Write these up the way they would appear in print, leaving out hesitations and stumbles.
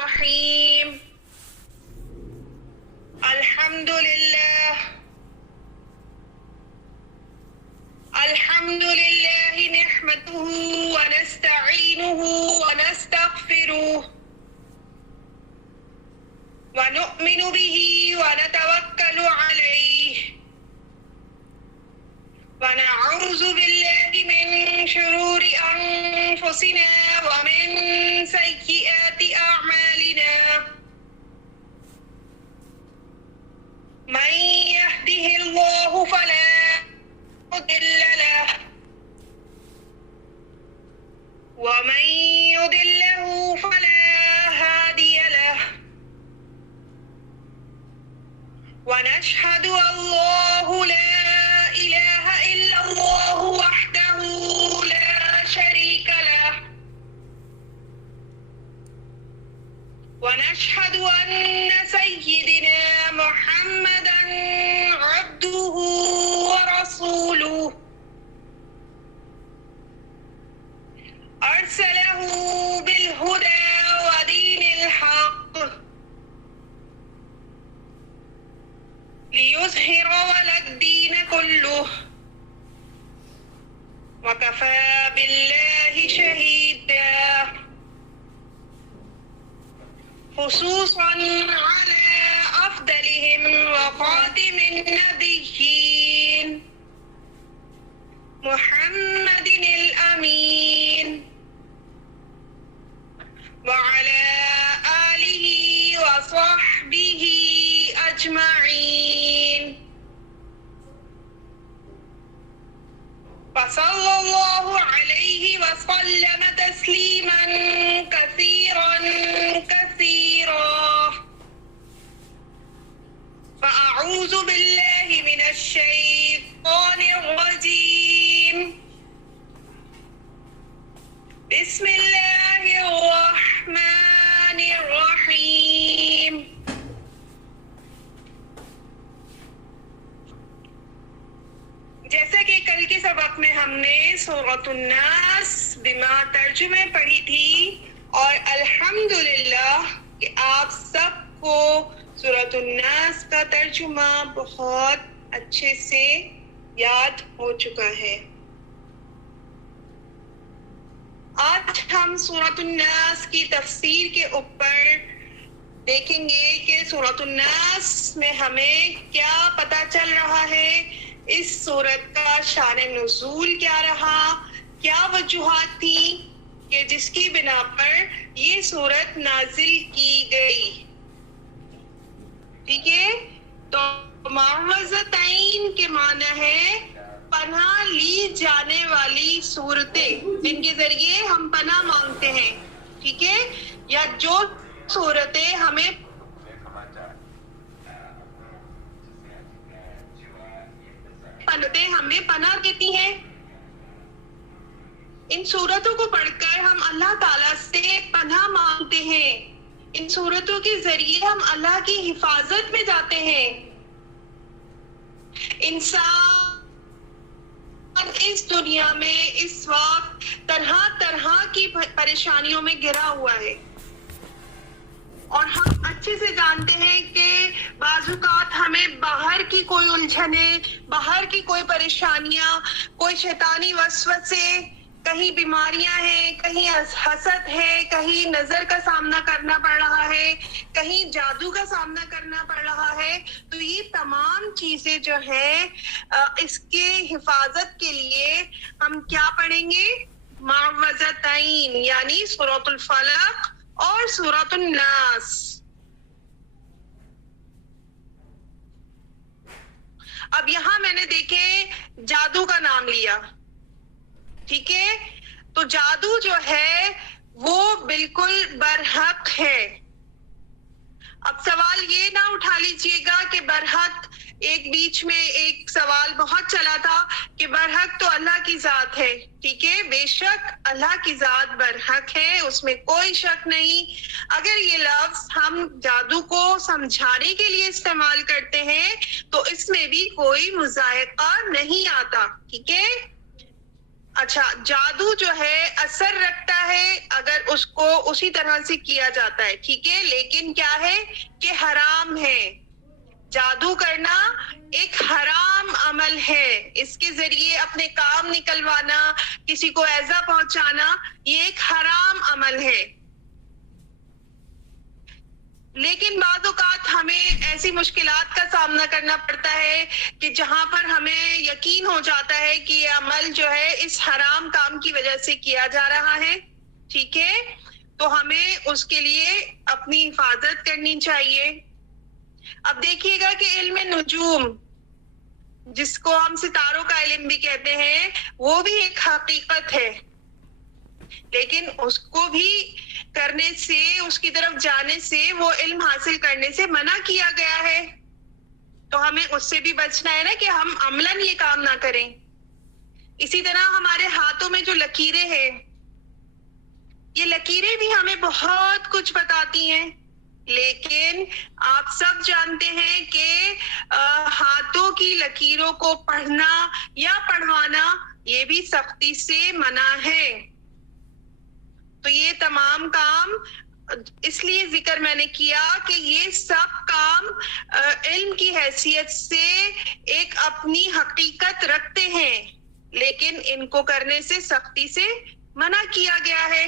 الرحيم الحمد لله نحمده ونستعينه ونستغفره ونؤمن به ونتوكل عليه ونعوذ بالله من شرور أنفسنا ومن سيئات أعمالنا من يهده الله فلا مضل له ومن يضلله فلا هادي له ونشهد أن لا إله إلا الله وحده لا شريك له ونشهد أن سيدنا محمدا عبده ورسوله أرسله بالهدى ودين الحق ليظهر على الدين كله وكفى بالله شهيدا خصوصا على أفضلهم وخاتم النبيين محمد الأمين وعلى آله وصحبه أجمعين فصلى الله عليه وسلم تسليما كثيرا فأعوذ بالله من الشيطان الرجيم بسم الله الرحمن الرحيم جیسا کہ کل کے سبق میں ہم نے سورۃ الناس بما ترجمے پڑھی تھی اور الحمدللہ کہ آپ سب کو سورۃ الناس کا ترجمہ بہت اچھے سے یاد ہو چکا ہے۔ آج ہم سورۃ الناس کی تفسیر کے اوپر دیکھیں گے کہ سورۃ الناس میں ہمیں کیا پتہ چل رہا ہے، اس سورت کا شان نزول کیا رہا، کیا وجوہات تھی کہ جس کی بنا پر یہ سورت نازل کی گئی۔ ٹھیک ہے، تو معوذتین کے معنی ہے پناہ لی جانے والی صورتیں، جن کے ذریعے ہم پناہ مانگتے ہیں۔ ٹھیک ہے، یا جو صورتیں ہمیں پناہ دیتی ہیں، ان صورتوں کو پڑھ کر ہم اللہ تعالیٰ سے پناہ مانگتے ہیں، ان صورتوں کے ذریعے ہم اللہ کی حفاظت میں جاتے ہیں۔ انسان اس دنیا میں اس وقت طرح طرح کی پریشانیوں میں گھرا ہوا ہے، اور ہم اچھے سے جانتے ہیں کہ بعض اوقات ہمیں باہر کی کوئی الجھنیں، باہر کی کوئی پریشانیاں، کوئی شیطانی وسوسے، کہیں بیماریاں ہیں، کہیں حسد ہے، کہیں نظر کا سامنا کرنا پڑ رہا ہے، کہیں جادو کا سامنا کرنا پڑ رہا ہے، تو یہ تمام چیزیں جو ہیں اس کے حفاظت کے لیے ہم کیا پڑھیں گے؟ معوذتین، یعنی سورۃ الفلق اور سورۃ الناس۔ اب یہاں میں نے دیکھے جادو کا نام لیا، ٹھیک ہے، تو جادو جو ہے وہ بالکل برحق ہے۔ اب سوال یہ نہ اٹھا لیجئے گا کہ برحق، ایک بیچ میں ایک سوال بہت چلا تھا کہ برحق تو اللہ کی ذات ہے۔ ٹھیک ہے، بے شک اللہ کی ذات برحق ہے، اس میں کوئی شک نہیں۔ اگر یہ لفظ ہم جادو کو سمجھانے کے لیے استعمال کرتے ہیں تو اس میں بھی کوئی مذائقہ نہیں آتا۔ ٹھیک ہے، اچھا، جادو جو ہے اثر رکھتا ہے اگر اس کو اسی طرح سے کیا جاتا ہے، ٹھیک ہے، لیکن کیا ہے کہ حرام ہے. جادو کرنا ایک حرام عمل ہے. اس کے ذریعے اپنے کام نکلوانا، کسی کو ایذا پہنچانا، یہ ایک حرام عمل ہے. لیکن بعض اوقات ہمیں ایسی مشکلات کا سامنا کرنا پڑتا ہے کہ جہاں پر ہمیں یقین ہو جاتا ہے کہ یہ عمل جو ہے اس حرام کام کی وجہ سے کیا جا رہا ہے، ٹھیک ہے، تو ہمیں اس کے لیے اپنی حفاظت کرنی چاہیے. اب دیکھیے گا کہ علم نجوم، جس کو ہم ستاروں کا علم بھی کہتے ہیں، وہ بھی ایک حقیقت ہے، لیکن اس کو بھی کرنے سے، اس کی طرف جانے سے، وہ علم حاصل کرنے سے منع کیا گیا ہے. تو ہمیں اس سے بھی بچنا ہے نا کہ ہم عملاً یہ کام نہ کریں. اسی طرح ہمارے ہاتھوں میں جو لکیریں ہیں، یہ لکیریں بھی ہمیں بہت کچھ بتاتی ہیں، لیکن آپ سب جانتے ہیں کہ ہاتھوں کی لکیروں کو پڑھنا یا پڑھوانا یہ بھی سختی سے منع ہے. تو یہ تمام کام اس لیے ذکر میں نے کیا کہ یہ سب کام علم کی حیثیت سے ایک اپنی حقیقت رکھتے ہیں، لیکن ان کو کرنے سے سختی سے منع کیا گیا ہے.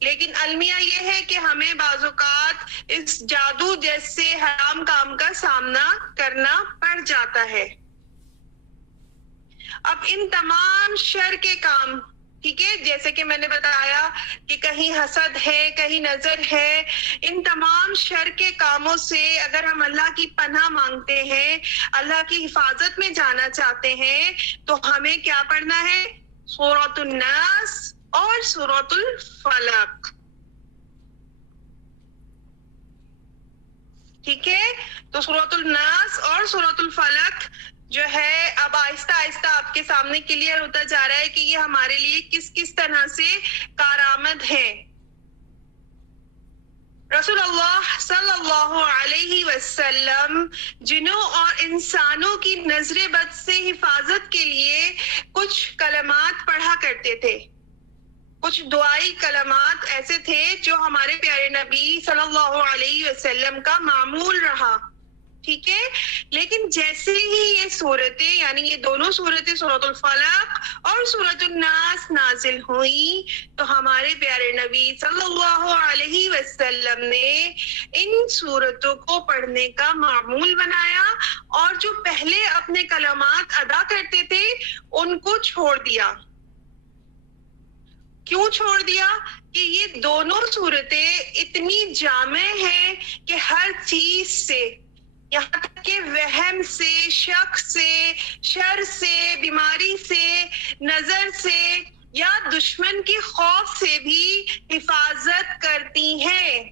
لیکن المیہ یہ ہے کہ ہمیں بعض اوقات اس جادو جیسے حرام کام کا سامنا کرنا پڑ جاتا ہے. اب ان تمام شر کے کام، ٹھیک ہے، جیسے کہ میں نے بتایا کہ کہیں حسد ہے، کہیں نظر ہے، ان تمام شر کے کاموں سے اگر ہم اللہ کی پناہ مانگتے ہیں، اللہ کی حفاظت میں جانا چاہتے ہیں، تو ہمیں کیا پڑھنا ہے؟ سورۃ الناس اور سورۃ الفلق. ٹھیک ہے، تو سورۃ الناس اور سورۃ الفلق جو ہے اب آہستہ آہستہ آپ کے سامنے کلیئر ہوتا جا رہا ہے کہ یہ ہمارے لیے کس کس طرح سے کارآمد ہے. رسول اللہ صلی اللہ علیہ وسلم جنوں اور انسانوں کی نظر بد سے حفاظت کے لیے کچھ کلمات پڑھا کرتے تھے. کچھ دعائی کلمات ایسے تھے جو ہمارے پیارے نبی صلی اللہ علیہ وسلم کا معمول رہا، ٹھیک ہے. لیکن جیسے ہی یہ صورتیں، یعنی یہ دونوں صورتیں سورۃ الفلق اور سورۃ الناس نازل ہوئیں، تو ہمارے پیارے نبی صلی اللہ علیہ وسلم نے ان صورتوں کو پڑھنے کا معمول بنایا، اور جو پہلے اپنے کلمات ادا کرتے تھے ان کو چھوڑ دیا. کیوں چھوڑ دیا؟ کہ یہ دونوں صورتیں اتنی جامع ہیں کہ ہر چیز سے، یہاں تک کہ وہم سے، شک سے، شر سے، بیماری سے، نظر سے یا دشمن کے خوف سے بھی حفاظت کرتی ہیں.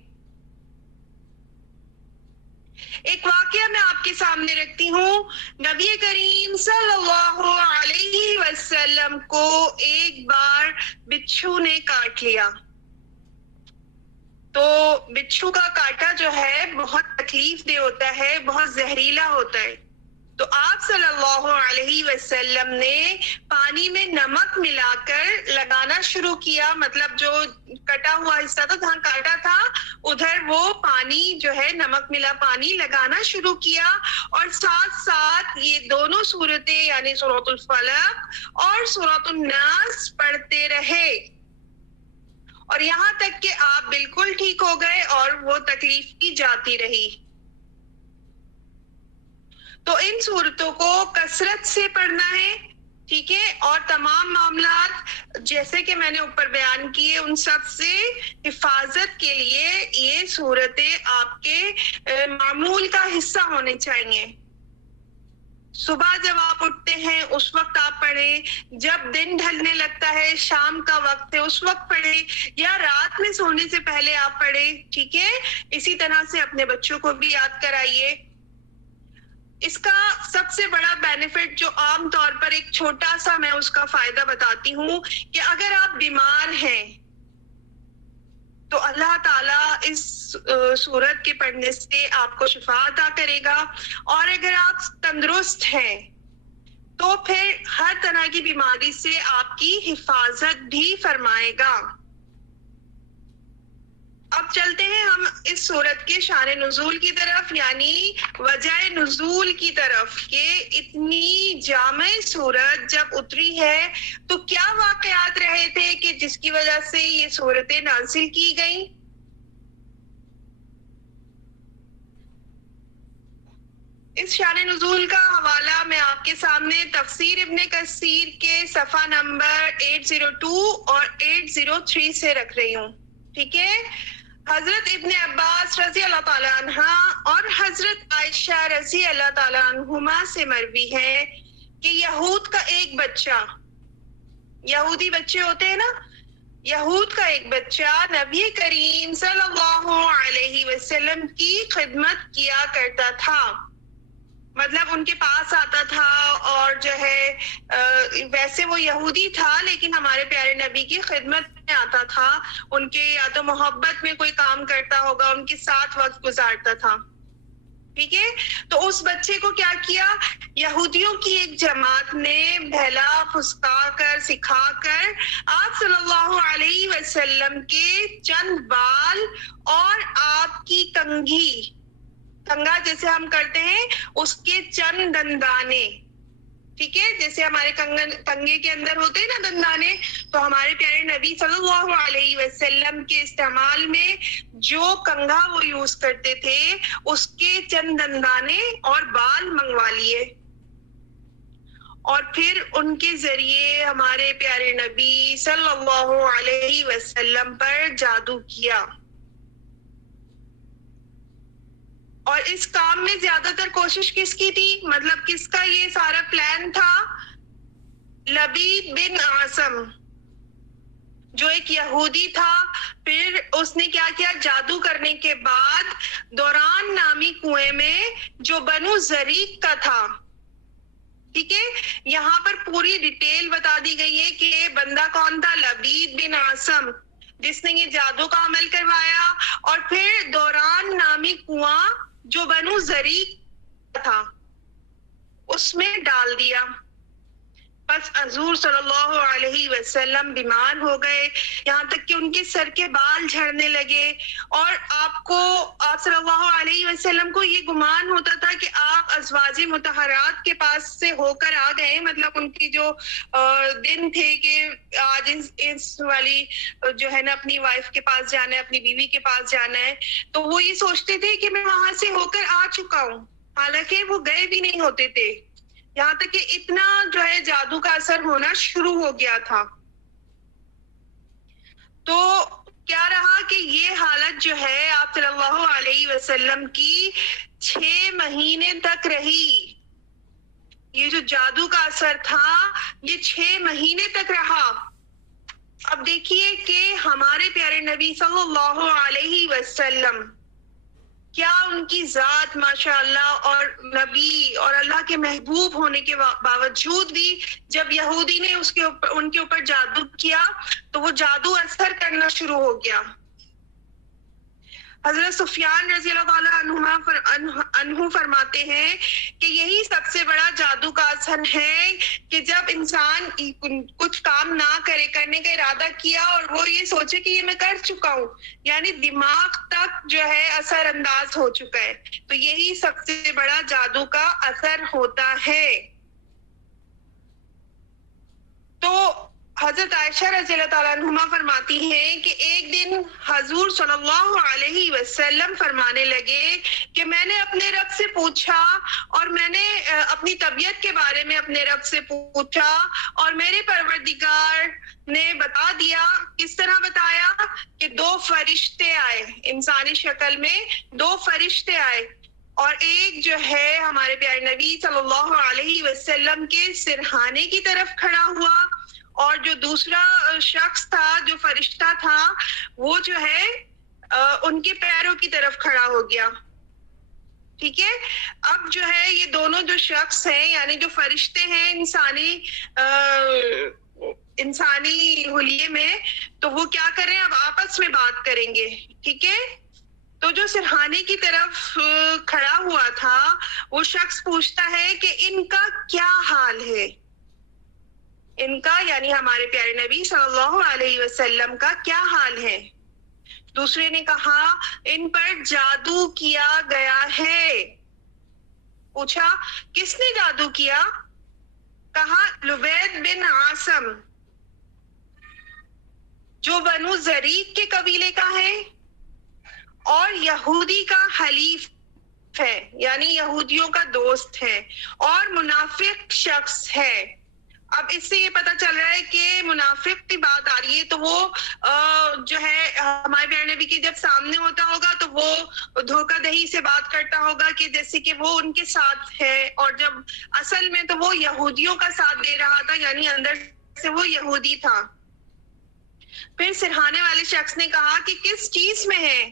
ایک واقعہ میں آپ کے سامنے رکھتی ہوں. نبی کریم صلی اللہ علیہ وسلم کو ایک بار بچھو نے کاٹ لیا. تو بچھو کا کاٹا جو ہے بہت تکلیف دہ ہوتا ہے، بہت زہریلا ہوتا ہے. تو آپ صلی اللہ علیہ وسلم نے پانی میں نمک ملا کر لگانا شروع کیا، مطلب جو کٹا ہوا حصہ تھا جہاں کاٹا تھا ادھر وہ پانی جو ہے نمک ملا پانی لگانا شروع کیا، اور ساتھ ساتھ یہ دونوں صورتیں یعنی سورۃ الفلق اور سورۃ الناس پڑھتے رہے، اور یہاں تک کہ آپ بالکل ٹھیک ہو گئے اور وہ تکلیف کی جاتی رہی. تو ان صورتوں کو کثرت سے پڑھنا ہے، ٹھیک ہے، اور تمام معاملات جیسے کہ میں نے اوپر بیان کیے ان سب سے حفاظت کے لیے یہ صورتیں آپ کے معمول کا حصہ ہونے چاہیے. صبح جب آپ اٹھتے ہیں اس وقت آپ پڑھیں، جب دن ڈھلنے لگتا ہے شام کا وقت ہے اس وقت پڑھیں، یا رات میں سونے سے پہلے آپ پڑھیں، ٹھیک ہے. اسی طرح سے اپنے بچوں کو بھی یاد کرائیے. اس کا سب سے بڑا بینیفٹ جو عام طور پر ایک چھوٹا سا میں اس کا فائدہ بتاتی ہوں کہ اگر آپ بیمار ہیں تو اللہ تعالیٰ اس سورت کے پڑھنے سے آپ کو شفا عطا کرے گا، اور اگر آپ تندرست ہیں تو پھر ہر طرح کی بیماری سے آپ کی حفاظت بھی فرمائے گا۔ اب چلتے ہیں ہم اس سورت کے شان نزول کی طرف، یعنی وجہ نزول کی طرف، کہ اتنی جامع سورت جب اتری ہے تو کیا واقعات رہے تھے کہ جس کی وجہ سے یہ سورتیں نازل کی گئیں۔ اس شان نزول کا حوالہ میں آپ کے سامنے تفسیر ابن کثیر کے صفحہ نمبر 802 اور 803 سے رکھ رہی ہوں، ٹھیک ہے۔ حضرت ابن عباس رضی اللہ تعالیٰ عنہ اور حضرت عائشہ رضی اللہ تعالیٰ عنہما سے مروی ہے کہ یہود کا ایک بچہ، یہودی بچے ہوتے ہیں نا، یہود کا ایک بچہ نبی کریم صلی اللہ علیہ وسلم کی خدمت کیا کرتا تھا، مطلب ان کے پاس آتا تھا، اور جو ہے ویسے وہ یہودی تھا لیکن ہمارے پیارے نبی کی خدمت میں آتا تھا، ان کے یا تو محبت میں کوئی کام کرتا ہوگا، ان کے ساتھ وقت گزارتا تھا، ٹھیک ہے۔ تو اس بچے کو کیا کیا، یہودیوں کی ایک جماعت نے بہلا پھسکا کر سکھا کر آپ صلی اللہ علیہ وسلم کے چند بال اور آپ کی کنگھی، کنگا جیسے ہم کرتے ہیں اس کے چند دندانے، ٹھیک ہے، جیسے ہمارے کنگے کے اندر ہوتے ہیں نا دندانے، تو ہمارے پیارے نبی صلی اللہ علیہ وسلم کے استعمال میں جو کنگا وہ یوز کرتے تھے اس کے چند دندانے اور بال منگوا لیے، اور پھر ان کے ذریعے ہمارے پیارے نبی صلی اللہ علیہ وسلم پر جادو کیا۔ اور اس کام میں زیادہ تر کوشش کس کی تھی، مطلب کس کا یہ سارا پلان تھا، لبید بن عاصم جو ایک یہودی تھا۔ پھر اس نے کیا کیا، جادو کرنے کے بعد دوران نامی کنویں میں جو بنو زریق کا تھا، ٹھیک ہے، یہاں پر پوری ڈیٹیل بتا دی گئی ہے کہ یہ بندہ کون تھا، لبید بن عاصم، جس نے یہ جادو کا عمل کروایا، اور پھر دوران نامی کنواں جو بنو زریق تھا اس میں ڈال دیا۔ بس حضور صلی اللہ علیہ وسلم بیمار ہو گئے، یہاں تک کہ ان کے سر کے بال جھڑنے لگے، اور آپ صلی اللہ علیہ وسلم کو یہ گمان ہوتا تھا کہ آپ ازواج مطہرات کے پاس سے ہو کر آ گئے، مطلب ان کی جو دن تھے کہ آج اس والی جو ہے نا اپنی وائف کے پاس جانا ہے، اپنی بیوی کے پاس جانا ہے، تو وہ یہ سوچتے تھے کہ میں وہاں سے ہو کر آ چکا ہوں، حالانکہ وہ گئے بھی نہیں ہوتے تھے، یہاں تک کہ اتنا جو ہے جادو کا اثر ہونا شروع ہو گیا تھا۔ تو کیا رہا کہ یہ حالت جو ہے آپ صلی اللہ علیہ وسلم کی 6 مہینے تک رہی، یہ جو جادو کا اثر تھا یہ 6 مہینے تک رہا۔ اب دیکھیے کہ ہمارے پیارے نبی صلی اللہ علیہ وسلم کیا ان کی ذات ماشاءاللہ اور نبی اور اللہ کے محبوب ہونے کے باوجود بھی جب یہودی نے ان کے اوپر جادو کیا تو وہ جادو اثر کرنا شروع ہو گیا۔ حضرت سفیان رضی اللہ تعالیٰ عنہ فرماتے ہیں کہ یہی سب سے بڑا جادو کا اثر ہے کہ جب انسان کچھ کام نہ کرنے کا ارادہ کیا اور وہ یہ سوچے کہ یہ میں کر چکا ہوں، یعنی دماغ تک جو ہے اثر انداز ہو چکا ہے، تو یہی سب سے بڑا جادو کا اثر ہوتا ہے۔ تو حضرت عائشہ رضی اللہ تعالیٰ عنہما فرماتی ہیں کہ ایک دن حضور صلی اللہ علیہ وسلم فرمانے لگے کہ میں نے اپنے رب سے پوچھا، اور میں نے اپنی طبیعت کے بارے میں اپنے رب سے پوچھا، اور میرے پروردگار نے بتا دیا۔ کس طرح بتایا کہ 2 فرشتے آئے، انسانی شکل میں 2 فرشتے آئے، اور ایک جو ہے ہمارے پیارے نبی صلی اللہ علیہ وسلم کے سرہانے کی طرف کھڑا ہوا، اور جو دوسرا شخص تھا جو فرشتہ تھا وہ جو ہے ان کے پیروں کی طرف کھڑا ہو گیا، ٹھیک ہے۔ اب جو ہے یہ دونوں جو شخص ہیں یعنی جو فرشتے ہیں انسانی حلیے میں، تو وہ کیا کریں، اب آپس میں بات کریں گے، ٹھیک ہے۔ تو جو سرحانے کی طرف کھڑا ہوا تھا وہ شخص پوچھتا ہے کہ ان کا کیا حال ہے، ان کا یعنی ہمارے پیارے نبی صلی اللہ علیہ وسلم کا کیا حال ہے؟ دوسرے نے کہا ان پر جادو کیا گیا ہے۔ پوچھا کس نے جادو کیا؟ کہا لبید بن عاصم جو بنو زریق کے قبیلے کا ہے اور یہودی کا حلیف ہے، یعنی یہودیوں کا دوست ہے اور منافق شخص ہے۔ اب اس سے یہ پتہ چل رہا ہے کہ منافق کی بات آ رہی ہے تو وہ جو ہے ہمارے پیارے نبی کے جب سامنے ہوتا ہوگا تو وہ دھوکہ دہی سے بات کرتا ہوگا کہ جیسے کہ وہ ان کے ساتھ ہے، اور جب اصل میں تو وہ یہودیوں کا ساتھ دے رہا تھا، یعنی اندر سے وہ یہودی تھا۔ پھر سرہانے والے شخص نے کہا کہ کس چیز میں ہے؟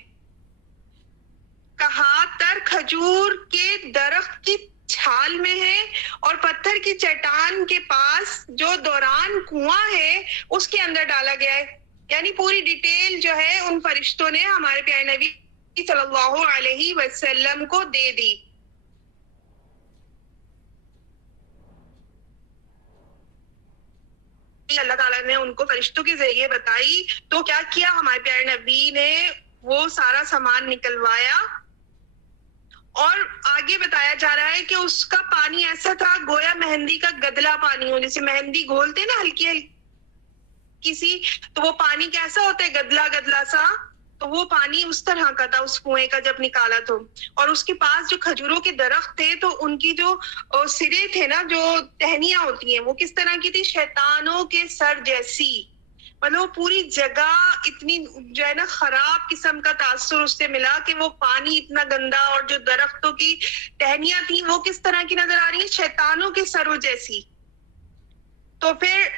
کہا تر کھجور کے درخت کی چھال میں ہے اور پتھر کی چٹان کے پاس جو دوران کنواں ہے اس کے اندر ڈالا گیا ہے۔ یعنی پوری ڈیٹیل جو ہے ان فرشتوں نے ہمارے پیارے نبی صلی اللہ علیہ وسلم کو دے دی۔ اللہ تعالیٰ نے ان کو فرشتوں کے ذریعے بتائی تو کیا کیا ہمارے پیارے نبی نے؟ وہ سارا سامان نکلوایا، اور آگے بتایا جا رہا ہے کہ اس کا پانی ایسا تھا گویا مہندی کا گدلا پانی ہو، جیسے مہندی گھولتے نا ہلکی ہلکی سی، تو وہ پانی کیسا ہوتا ہے گدلا گدلا سا، تو وہ پانی اس طرح کا تھا اس کنویں کا جب نکالا تو۔ اور اس کے پاس جو کھجوروں کے درخت تھے تو ان کی جو سرے تھے نا، جو ٹہنیاں ہوتی ہیں، وہ کس طرح کی تھی؟ شیطانوں کے سر جیسی۔ مطلب پوری جگہ اتنی جو ہے نا خراب قسم کا تاثر اس سے ملا کہ وہ پانی اتنا گندا، اور جو درختوں کی ٹہنیاں تھیں وہ کس طرح کی نظر آ رہی ہیں؟ شیطانوں کے سروں جیسی۔ تو پھر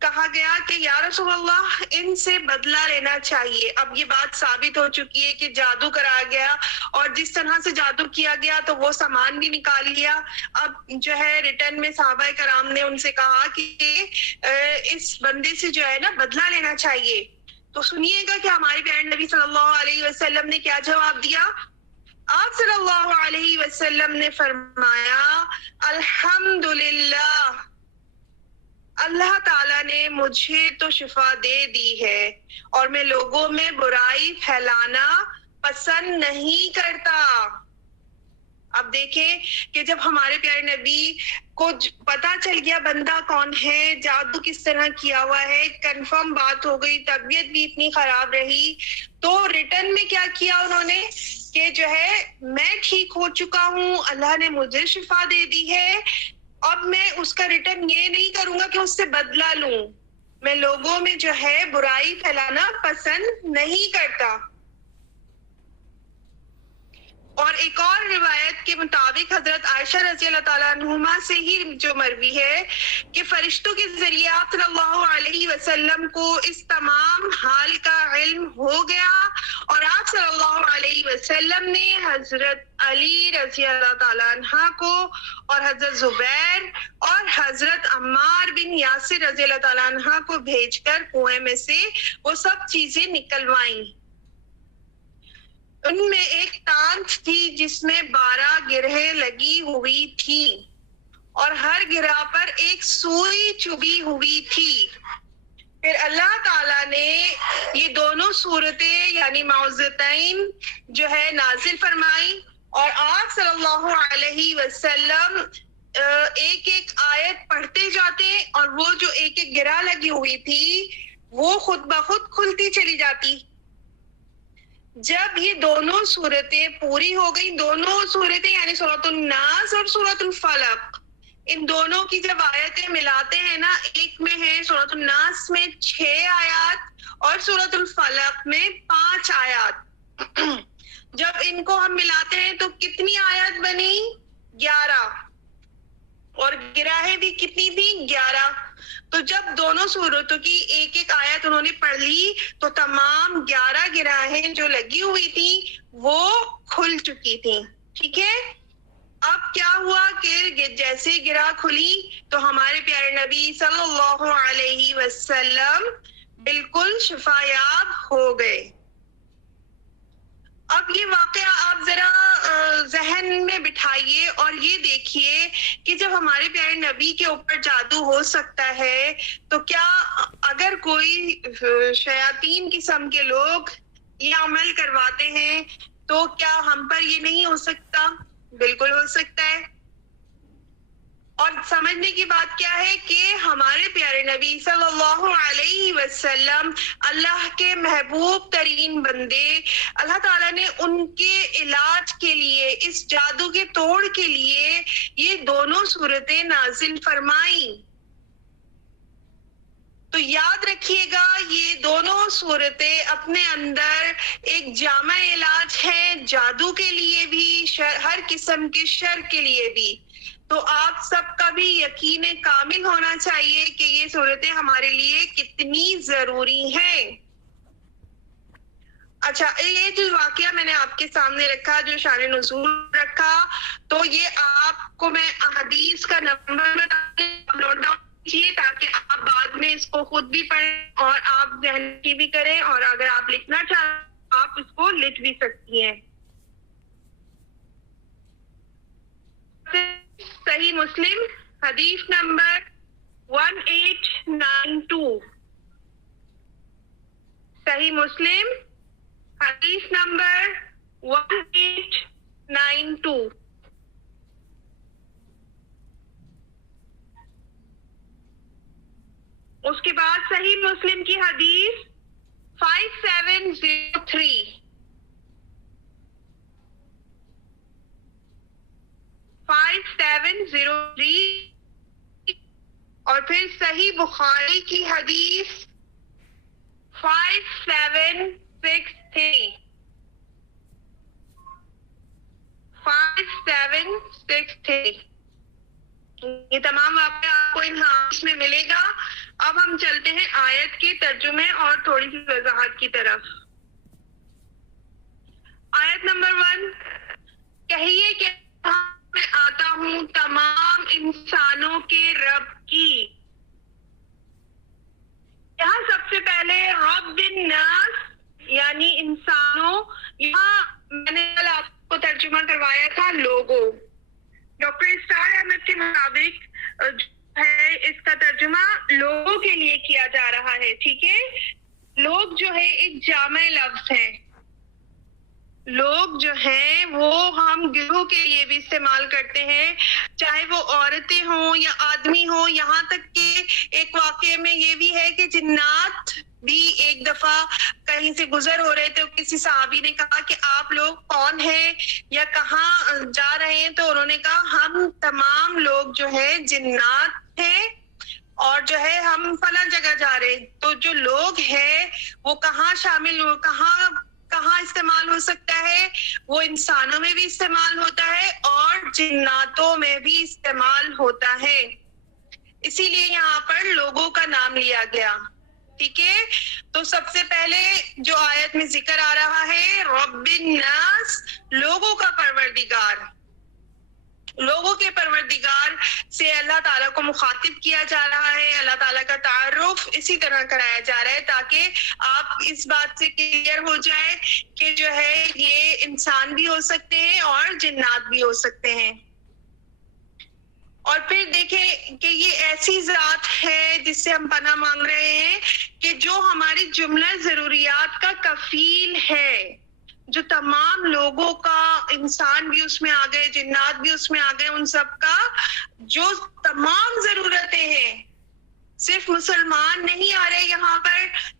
کہا گیا کہ یا رسول اللہ ان سے بدلہ لینا چاہیے۔ اب یہ بات ثابت ہو چکی ہے کہ جادو کرا گیا، اور جس طرح سے جادو کیا گیا تو وہ سامان بھی نکال لیا۔ اب جو ہے ریٹرن میں صحابہ کرام نے ان سے کہا کہ اس بندے سے جو ہے نا بدلہ لینا چاہیے۔ تو سنیے گا کہ ہمارے پیارے نبی صلی اللہ علیہ وسلم نے کیا جواب دیا۔ آپ صلی اللہ علیہ وسلم نے فرمایا الحمدللہ، اللہ تعالیٰ نے مجھے تو شفا دے دی ہے اور میں لوگوں میں برائی پھیلانا پسند نہیں کرتا۔ اب دیکھیں کہ جب ہمارے پیارے نبی کو پتا چل گیا بندہ کون ہے، جادو کس طرح کیا ہوا ہے، کنفرم بات ہو گئی، طبیعت بھی اتنی خراب رہی، تو ریٹرن میں کیا کیا انہوں نے کہ جو ہے میں ٹھیک ہو چکا ہوں، اللہ نے مجھے شفا دے دی ہے، اب میں اس کا ریٹرن یہ نہیں کروں گا کہ اس سے بدلہ لوں، میں لوگوں میں جو ہے برائی پھیلانا پسند نہیں کرتا۔ اور ایک اور روایت کے مطابق حضرت عائشہ رضی اللہ تعالیٰ عنہما سے ہی جو مروی ہے کہ فرشتوں کے ذریعے آپ صلی اللہ علیہ وسلم کو اس تمام حال کا علم ہو گیا، اور آپ صلی اللہ علیہ وسلم نے حضرت علی رضی اللہ تعالیٰ عنہ کو اور حضرت زبیر اور حضرت عمار بن یاسر رضی اللہ تعالیٰ عنہ کو بھیج کر کنویں میں سے وہ سب چیزیں نکلوائیں۔ ان میں ایک تانت تھی جس میں 12 گرہیں لگی ہوئی تھی، اور ہر گرہ پر ایک سوئی چبھی ہوئی تھی۔ پھر اللہ تعالیٰ نے یہ دونوں صورتیں یعنی معوذتین جو ہے نازل فرمائی، اور آپ صلی اللہ علیہ وسلم ایک ایک آیت پڑھتے جاتے، اور وہ جو ایک ایک گرہ لگی ہوئی تھی وہ خود بخود کھلتی چلی جاتی۔ جب یہ دونوں صورتیں پوری ہو گئی، دونوں صورتیں یعنی سورۃ الناس اور سورۃ الفلق، ان دونوں کی جب آیتیں ملاتے ہیں نا، ایک میں ہے سورۃ الناس میں 6 آیات اور سورۃ الفلق میں 5 آیات، جب ان کو ہم ملاتے ہیں تو کتنی آیات بنی؟ 11، اور گراہیں بھی کتنی تھی؟ 11۔ تو جب دونوں صورتوں کی ایک ایک آیت انہوں نے پڑھ لی تو تمام 11 گراہیں جو لگی ہوئی تھی وہ کھل چکی تھی۔ ٹھیک ہے، اب کیا ہوا کہ جیسے گرہ کھلی تو ہمارے پیارے نبی صلی اللہ علیہ وسلم بالکل شفا یاب ہو گئے۔ اب یہ واقعہ آپ ذرا ذہن میں بٹھائیے اور یہ دیکھیے کہ جب ہمارے پیارے نبی کے اوپر جادو ہو سکتا ہے تو کیا اگر کوئی شیاطین قسم کے لوگ یہ عمل کرواتے ہیں تو کیا ہم پر یہ نہیں ہو سکتا؟ بالکل ہو سکتا ہے. اور سمجھنے کی بات کیا ہے کہ ہمارے پیارے نبی صلی اللہ علیہ وسلم اللہ کے محبوب ترین بندے، اللہ تعالیٰ نے ان کے علاج کے لیے، اس جادو کے توڑ کے لیے یہ دونوں صورتیں نازل فرمائیں. تو یاد رکھیے گا یہ دونوں صورتیں اپنے اندر ایک جامع علاج ہے، جادو کے لیے بھی، ہر قسم کے شر کے لیے بھی. تو آپ سب کا بھی یقین کامل ہونا چاہیے کہ یہ صورتیں ہمارے لیے کتنی ضروری ہیں. اچھا، یہ جو واقعہ میں نے آپ کے سامنے رکھا، جو شان نزول رکھا، تو یہ آپ کو میں احادیث کا نمبر نوٹ ڈاؤن کیجیے تاکہ آپ بعد میں اس کو خود بھی پڑھیں اور آپ ذہن کی بھی کریں، اور اگر آپ لکھنا چاہیں آپ اس کو لکھ بھی سکتی ہیں. صحیح مسلم حدیث نمبر 1892. صحیح مسلم حدیث نمبر 1892. اس کے بعد صحیح مسلم کی حدیث 5703. 5703. اور پھر صحیح بخاری کی حدیث 5763. 5763. یہ تمام واقعہ آپ کو ان حدیث میں ملے گا. اب ہم چلتے ہیں آیت کے ترجمے اور تھوڑی سی وضاحت کی طرف. آیت نمبر 1، کہیے کہ میں آتا ہوں تمام انسانوں کے رب کی. یہاں سب سے پہلے رب الناس یعنی انسانوں، یہاں میں نے کل آپ کو ترجمہ کروایا تھا لوگوں. ڈاکٹر اسٹار احمد کے مطابق ہے اس کا ترجمہ لوگوں کے لیے کیا جا رہا ہے. ٹھیک ہے، لوگ جو ہے ایک جامع لفظ ہے. لوگ جو ہیں وہ ہم گروہ کے لیے بھی استعمال کرتے ہیں، چاہے وہ عورتیں ہوں یا آدمی ہوں. یہاں تک کہ ایک واقعے میں یہ بھی ہے کہ جنات بھی ایک دفعہ کہیں سے گزر ہو رہے تھے، کسی صحابی نے کہا کہ آپ لوگ کون ہیں یا کہاں جا رہے ہیں، تو انہوں نے کہا ہم تمام لوگ جو ہے جنات ہیں اور جو ہے ہم فلاں جگہ جا رہے ہیں. تو جو لوگ ہیں وہ کہاں شامل ہو، کہاں استعمال ہو سکتا ہے؟ وہ انسانوں میں بھی استعمال ہوتا ہے اور جناتوں میں بھی استعمال ہوتا ہے. اسی لیے یہاں پر لوگوں کا نام لیا گیا. ٹھیک ہے، تو سب سے پہلے جو آیت میں ذکر آ رہا ہے رب الناس، لوگوں کا پروردگار. لوگوں کے پروردگار سے اللہ تعالیٰ کو مخاطب کیا جا رہا ہے. اللہ تعالیٰ کا تعارف اسی طرح کرایا جا رہا ہے تاکہ آپ اس بات سے کلیئر ہو جائے کہ جو ہے یہ انسان بھی ہو سکتے ہیں اور جنات بھی ہو سکتے ہیں. اور پھر دیکھیں کہ یہ ایسی ذات ہے جس سے ہم پناہ مانگ رہے ہیں کہ جو ہماری جملہ ضروریات کا کفیل ہے، جو تمام لوگوں کا، انسان بھی اس میں آ گئے، جنات بھی اس میں آ گئے، ان سب کا جو تمام ضرورتیں ہیں. صرف مسلمان نہیں آ رہے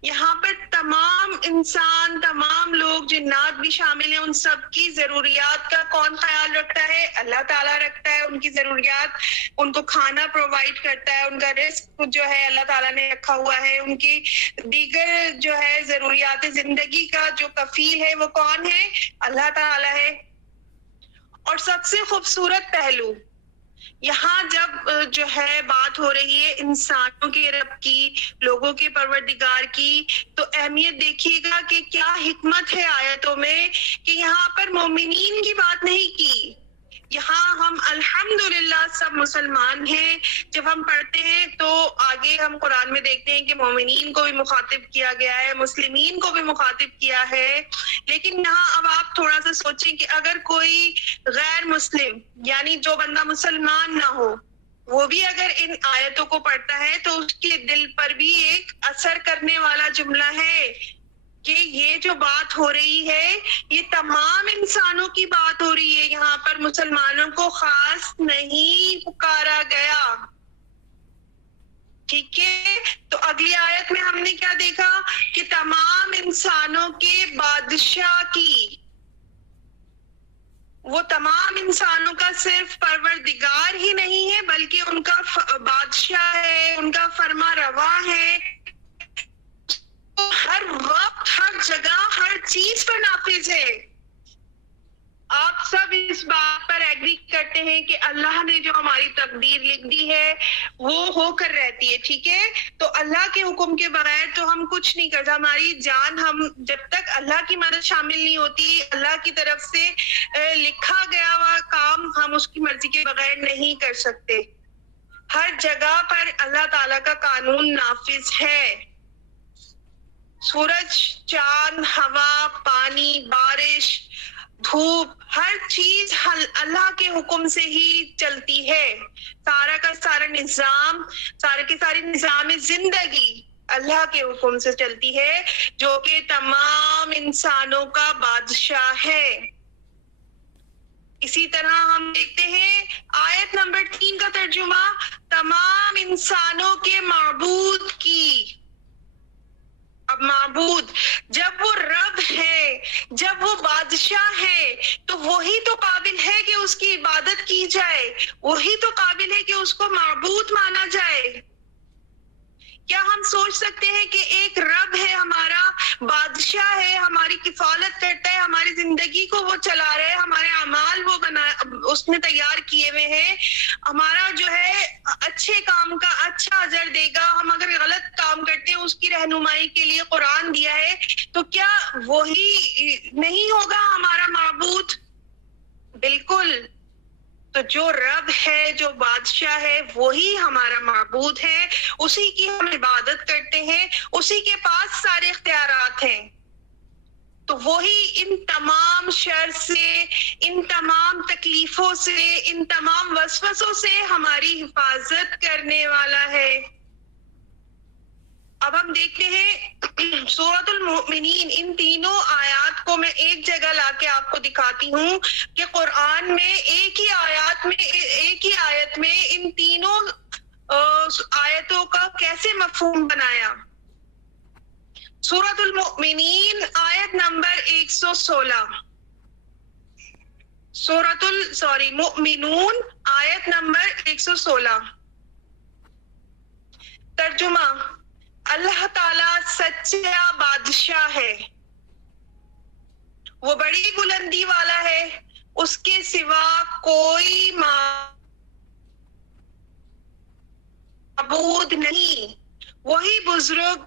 یہاں پر تمام انسان، تمام لوگ، جنات بھی شامل ہیں. ان سب کی ضروریات کا کون خیال رکھتا ہے؟ اللہ تعالیٰ رکھتا ہے. ان کی ضروریات، ان کو کھانا پرووائڈ کرتا ہے، ان کا رزق جو ہے اللہ تعالیٰ نے رکھا ہوا ہے. ان کی دیگر جو ہے ضروریات زندگی کا جو کفیل ہے وہ کون ہے؟ اللہ تعالیٰ ہے. اور سب سے خوبصورت پہلو یہاں جب جو ہے بات ہو رہی ہے انسانوں کے رب کی، لوگوں کے پروردگار کی، تو اہمیت دیکھیے گا کہ کیا حکمت ہے آیتوں میں کہ یہاں پر مومنین کی بات نہیں کی، یہاں ہم الحمدللہ سب مسلمان ہیں. جب ہم پڑھتے ہیں تو آگے ہم قرآن میں دیکھتے ہیں کہ مومنین کو بھی مخاطب کیا گیا ہے, مسلمین کو بھی مخاطب کیا ہے. لیکن یہاں اب آپ تھوڑا سا سوچیں کہ اگر کوئی غیر مسلم یعنی جو بندہ مسلمان نہ ہو وہ بھی اگر ان آیتوں کو پڑھتا ہے تو اس کے دل پر بھی ایک اثر کرنے والا جملہ ہے کہ یہ جو بات ہو رہی ہے یہ تمام انسانوں کی بات ہو رہی ہے, یہاں پر مسلمانوں کو خاص نہیں پکارا گیا. ٹھیک ہے, تو اگلی آیت میں ہم نے کیا دیکھا کہ تمام انسانوں کے بادشاہ کی, وہ تمام انسانوں کا صرف پروردگار ہی نہیں ہے بلکہ ان کا بادشاہ ہے, ان کا فرما روا ہے, ہر وقت ہر جگہ ہر چیز پر نافذ ہے. آپ سب اس بات پر ایگری کرتے ہیں کہ اللہ نے جو ہماری تقدیر لکھ دی ہے وہ ہو کر رہتی ہے. ٹھیک ہے, تو اللہ کے حکم کے بغیر تو ہم کچھ نہیں کرتے. ہماری جان, ہم جب تک اللہ کی مدد شامل نہیں ہوتی, اللہ کی طرف سے لکھا گیا ہوا کام ہم اس کی مرضی کے بغیر نہیں کر سکتے. ہر جگہ پر اللہ تعالیٰ کا قانون نافذ ہے. سورج, چاند, ہوا, پانی, بارش, دھوپ, ہر چیز اللہ کے حکم سے ہی چلتی ہے. سارا کا سارا نظام, سارے کے سارے نظام زندگی اللہ کے حکم سے چلتی ہے جو کہ تمام انسانوں کا بادشاہ ہے. اسی طرح ہم دیکھتے ہیں آیت نمبر 3 کا ترجمہ تمام انسانوں کے معبود کی. اب معبود جب وہ رب ہے, جب وہ بادشاہ ہے تو وہی تو قابل ہے کہ اس کی عبادت کی جائے, وہی تو قابل ہے کہ اس کو معبود مانا جائے. کیا ہم سوچ سکتے ہیں کہ ایک رب ہے, ہمارا بادشاہ ہے, ہماری کفالت کرتا ہے, ہماری زندگی کو وہ چلا رہا ہے, ہمارے اعمال وہ اس نے تیار کیے ہوئے ہیں, ہمارا جو ہے اچھے کام کا اچھا اجر دے گا, ہم اگر غلط کام کرتے ہیں اس کی رہنمائی کے لیے قرآن دیا ہے, تو کیا وہی نہیں ہوگا ہمارا معبود؟ بالکل. تو جو رب ہے, جو بادشاہ ہے, وہی ہمارا معبود ہے, اسی کی ہم عبادت کرتے ہیں, اسی کے پاس سارے اختیارات ہیں. تو وہی ان تمام شر سے, ان تمام تکلیفوں سے, ان تمام وسوسوں سے ہماری حفاظت کرنے والا ہے. اب ہم دیکھتے ہیں سورۃ المؤمنین, ان تینوں آیات کو میں ایک جگہ لا کے آپ کو دکھاتی ہوں کہ قرآن میں ایک ہی آیت میں ان تینوں آیتوں کا کیسے مفہوم بنایا. سورۃ المؤمنین آیت نمبر 116, مؤمنون آیت نمبر 116. ترجمہ, اللہ تعالیٰ سچا بادشاہ ہے, وہ بڑی بلندی والا ہے, اس کے سوا کوئی معبود نہیں, وہی بزرگ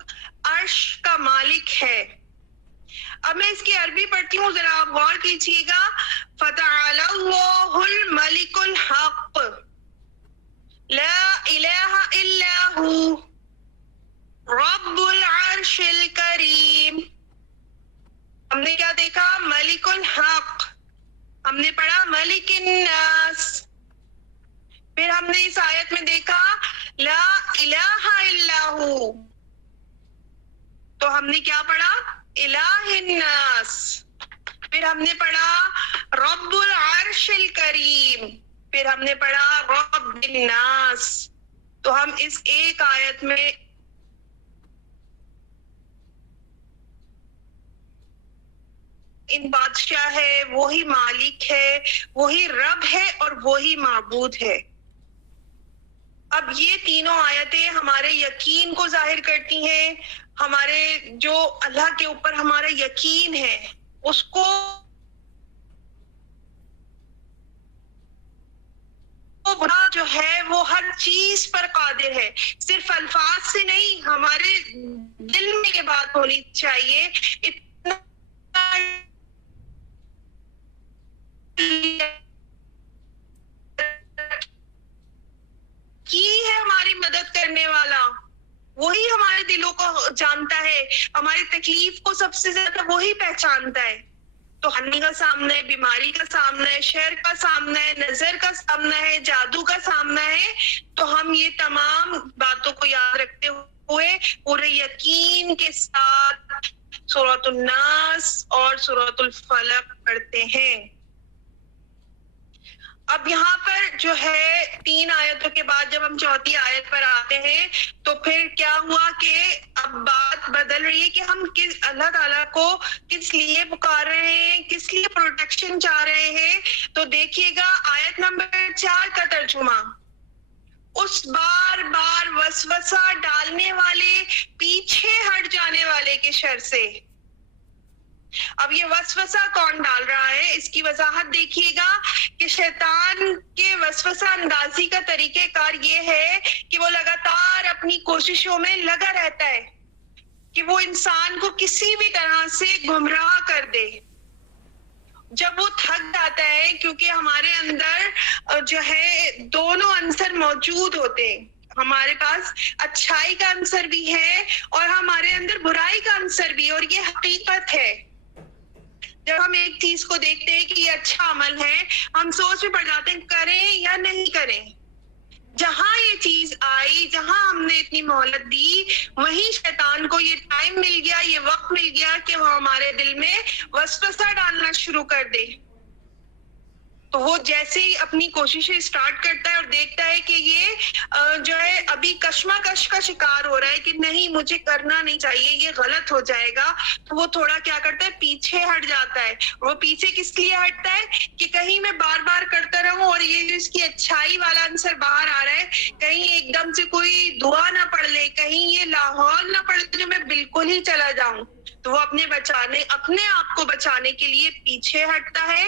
عرش کا مالک ہے. اب میں اس کی عربی پڑھتی ہوں, ذرا آپ غور کیجیے گا. فتعالی اللہ الملک الحق لا الہ الا ہو رب العرش الکریم. ہم نے کیا دیکھا؟ ملک الحق. ہم نے پڑھا ملک الناس. پھر ہم نے اس آیت میں دیکھا لا الہ الا ہو, تو ہم نے کیا پڑھا؟ الہ الناس. پھر ہم نے پڑھا رب العرش الکریم. پھر ہم نے پڑھا رب الناس. تو ہم اس ایک آیت میں ان بادشاہ ہے, وہی مالک ہے, وہی رب ہے اور وہی معبود ہے. اب یہ تینوں آیتیں ہمارے یقین کو ظاہر کرتی ہیں, ہمارے جو اللہ کے اوپر ہمارا یقین ہے اس کو جو ہے وہ ہر چیز پر قادر ہے. صرف الفاظ سے نہیں, ہمارے دل میں یہ بات ہونی چاہیے. اتنا دلوں کو جانتا ہے, ہماری تکلیف کو سب سے زیادہ وہی پہچانتا ہے. تو ہنی کا سامنا ہے, بیماری کا سامنا ہے, شر کا سامنا ہے, نظر کا سامنا ہے, جادو کا سامنا ہے. تو ہم یہ تمام باتوں کو یاد رکھتے ہوئے پورے یقین کے ساتھ سورۃ الناس اور سورۃ الفلق پڑھتے ہیں. اب یہاں پر جو ہے 3 آیتوں کے بعد جب ہم چوتھی آیت پر آتے ہیں تو پھر کیا ہوا کہ اب بات بدل رہی ہے کہ ہم اللہ تعالیٰ کو کس لیے پکار رہے ہیں, کس لیے پروٹیکشن چاہ رہے ہیں. تو دیکھیے گا آیت نمبر 4 کا ترجمہ, اس بار بار وسوسہ ڈالنے والے, پیچھے ہٹ جانے والے کے شر سے. اب یہ وسوسہ کون ڈال رہا ہے, اس کی وضاحت دیکھیے گا کہ شیطان کے وسوسہ اندازی کا طریقہ کار یہ ہے کہ وہ لگاتار اپنی کوششوں میں لگا رہتا ہے کہ وہ انسان کو کسی بھی طرح سے گمراہ کر دے. جب وہ تھک جاتا ہے, کیونکہ ہمارے اندر جو ہے دونوں عنصر موجود ہوتے ہیں, ہمارے پاس اچھائی کا عنصر بھی ہے اور ہمارے اندر برائی کا عنصر بھی, اور یہ حقیقت ہے. جب ہم ایک چیز کو دیکھتے ہیں کہ یہ اچھا عمل ہے, ہم سوچ میں پڑ جاتے ہیں کریں یا نہیں کریں. جہاں یہ چیز آئی, جہاں ہم نے اتنی مہلت دی, وہیں شیطان کو یہ ٹائم مل گیا, یہ وقت مل گیا کہ وہ ہمارے دل میں وسوسہ ڈالنا شروع کر دے. تو وہ جیسے ہی اپنی کوششیں اسٹارٹ کرتا ہے اور دیکھتا ہے کہ یہ جو ہے ابھی کشمکش کا شکار ہو رہا ہے کہ نہیں مجھے کرنا نہیں چاہیے, یہ غلط ہو جائے گا, تو وہ تھوڑا کیا کرتا ہے, پیچھے ہٹ جاتا ہے. وہ پیچھے کس لیے ہٹتا ہے کہ کہیں میں بار بار کرتا رہوں اور یہ جو اس کی اچھائی والا عنصر باہر آ رہا ہے, کہیں ایک دم سے کوئی دعا نہ پڑھ لے, کہیں یہ لاہور نہ پڑھ لے جو میں بالکل ہی چلا جاؤں. تو وہ اپنے آپ کو بچانے کے لیے پیچھے ہٹتا ہے,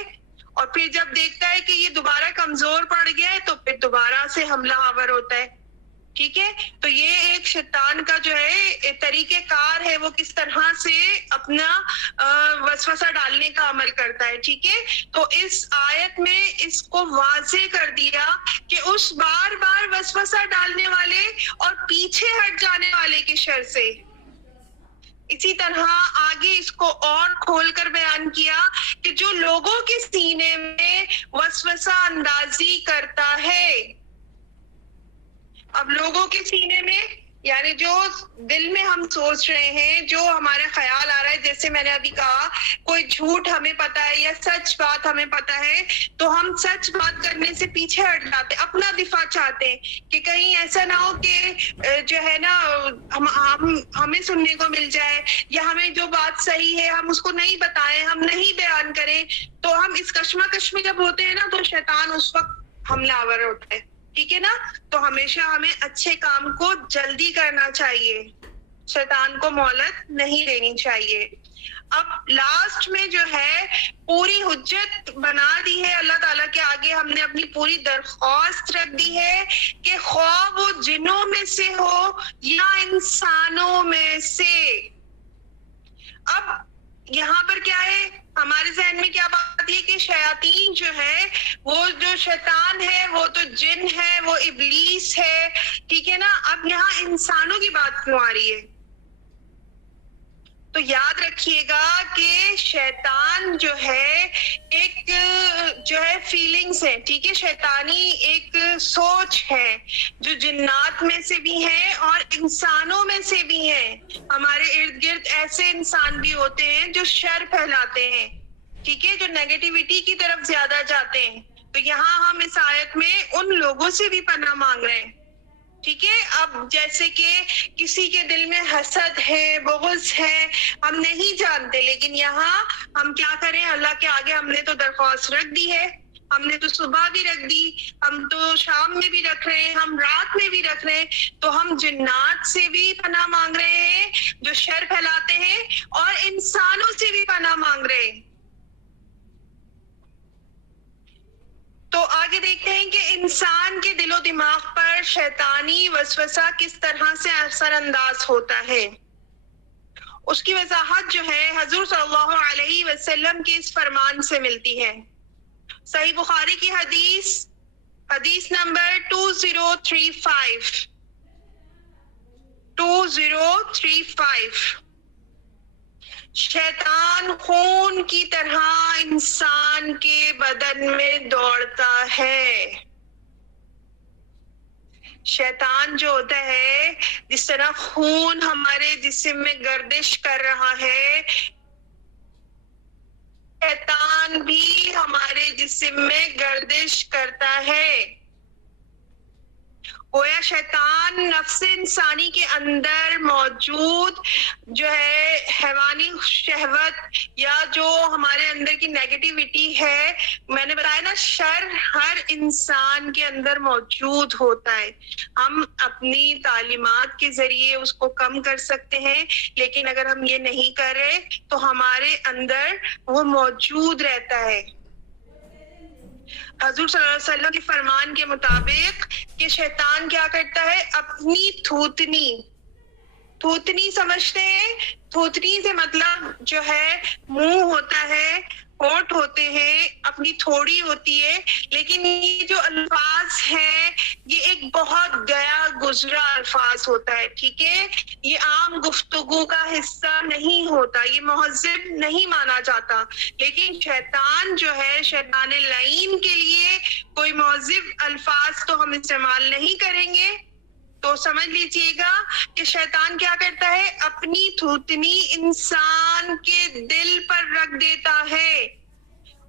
اور پھر جب دیکھتا ہے کہ یہ دوبارہ کمزور پڑ گیا ہے تو پھر دوبارہ سے حملہ آور ہوتا ہے. ٹھیک ہے, تو یہ ایک شیطان کا جو ہے طریقہ کار ہے, وہ کس طرح سے اپنا وسوسہ ڈالنے کا عمل کرتا ہے. ٹھیک ہے, تو اس آیت میں اس کو واضح کر دیا کہ اس بار بار وسوسہ ڈالنے والے اور پیچھے ہٹ جانے والے کے شر سے. اسی طرح آگے اس کو اور کھول کر بیان کیا کہ جو لوگوں کے سینے میں وسوسہ اندازی کرتا ہے. اب لوگوں کے سینے میں یعنی جو دل میں ہم سوچ رہے ہیں, جو ہمارا خیال آ رہا ہے, جیسے میں نے ابھی کہا کوئی جھوٹ ہمیں پتا ہے یا سچ بات ہمیں پتا ہے, تو ہم سچ بات کرنے سے پیچھے ہٹ جاتے, اپنا دفاع چاہتے ہیں کہ کہیں ایسا نہ ہو کہ جو ہے نا ہمیں سننے کو مل جائے, یا ہمیں جو بات صحیح ہے ہم اس کو نہیں بتائیں, ہم نہیں بیان کریں. تو ہم اس کشمکش میں جب ہوتے ہیں نا تو شیطان اس وقت حملہ آور ہوتا ہے. ٹھیک ہے نا, تو ہمیشہ ہمیں اچھے کام کو جلدی کرنا چاہیے, شیطان کو مہلت نہیں دینی چاہیے. اب لاسٹ میں جو ہے پوری حجت بنا دی ہے اللہ تعالیٰ کے آگے, ہم نے اپنی پوری درخواست رکھ دی ہے کہ خواہ وہ جنوں میں سے ہو یا انسانوں میں سے. اب یہاں پر کیا ہے, ہمارے ذہن میں کیا بات ہے کہ شیاطین جو ہے, وہ جو شیطان ہے وہ تو جن ہے, وہ ابلیس ہے. ٹھیک ہے نا, اب یہاں انسانوں کی بات کیوں آ رہی ہے؟ تو یاد رکھیے گا کہ شیطان جو ہے ایک جو ہے فیلنگز ہے. ٹھیک ہے, شیطانی ایک سوچ ہے جو جنات میں سے بھی ہے اور انسانوں میں سے بھی ہے. ہمارے ارد گرد ایسے انسان بھی ہوتے ہیں جو شر پھیلاتے ہیں, ٹھیک ہے, جو نیگیٹیوٹی کی طرف زیادہ جاتے ہیں. تو یہاں ہم اس آیت میں ان لوگوں سے بھی پناہ مانگ رہے ہیں. ٹھیک ہے, اب جیسے کہ کسی کے دل میں حسد ہے, بغض ہے, ہم نہیں جانتے, لیکن یہاں ہم کیا کریں, اللہ کے آگے ہم نے تو درخواست رکھ دی ہے, ہم نے تو صبح بھی رکھ دی, ہم تو شام میں بھی رکھ رہے ہیں, ہم رات میں بھی رکھ رہے ہیں. تو ہم جنات سے بھی پناہ مانگ رہے ہیں جو شر پھیلاتے ہیں, اور انسانوں سے بھی پناہ مانگ رہے ہیں. تو آگے دیکھتے ہیں کہ انسان کے دل و دماغ پر شیطانی وسوسہ کس طرح سے اثر انداز ہوتا ہے. اس کی وضاحت جو ہے حضور صلی اللہ علیہ وسلم کے اس فرمان سے ملتی ہے. صحیح بخاری کی حدیث نمبر 2035 2035. شیطان خون کی طرح انسان کے بدن میں دوڑتا ہے. شیطان جو ہوتا ہے جس طرح خون ہمارے جسم میں گردش کر رہا ہے، شیطان بھی ہمارے جسم میں گردش کرتا ہے. گویا شیطان نفس انسانی کے اندر موجود جو ہے حیوانی شہوت یا جو ہمارے اندر کی نیگیٹیوٹی ہے، میں نے بتایا نا، شر ہر انسان کے اندر موجود ہوتا ہے. ہم اپنی تعلیمات کے ذریعے اس کو کم کر سکتے ہیں، لیکن اگر ہم یہ نہیں کر رہے تو ہمارے اندر وہ موجود رہتا ہے. حضور صلی اللہ علیہ وسلم کے فرمان کے مطابق کہ شیطان کیا کرتا ہے، اپنی تھوتنی سمجھتے ہیں؟ تھوتنی سے مطلب جو ہے منہ ہوتا ہے، ہونٹ ہوتے ہیں، اپنی تھوڑی ہوتی ہے، لیکن یہ جو الفاظ ہیں یہ ایک بہت گیا گزرا الفاظ ہوتا ہے. ٹھیک ہے، یہ عام گفتگو کا حصہ نہیں ہوتا، یہ مہذب نہیں مانا جاتا. لیکن شیطان جو ہے، شیطان لعین کے لیے کوئی مہذب الفاظ تو ہم استعمال نہیں کریں گے. تو سمجھ لیجیے گا کہ شیطان کیا کرتا ہے، اپنی تھوتنی انسان کے دل پر رکھ دیتا ہے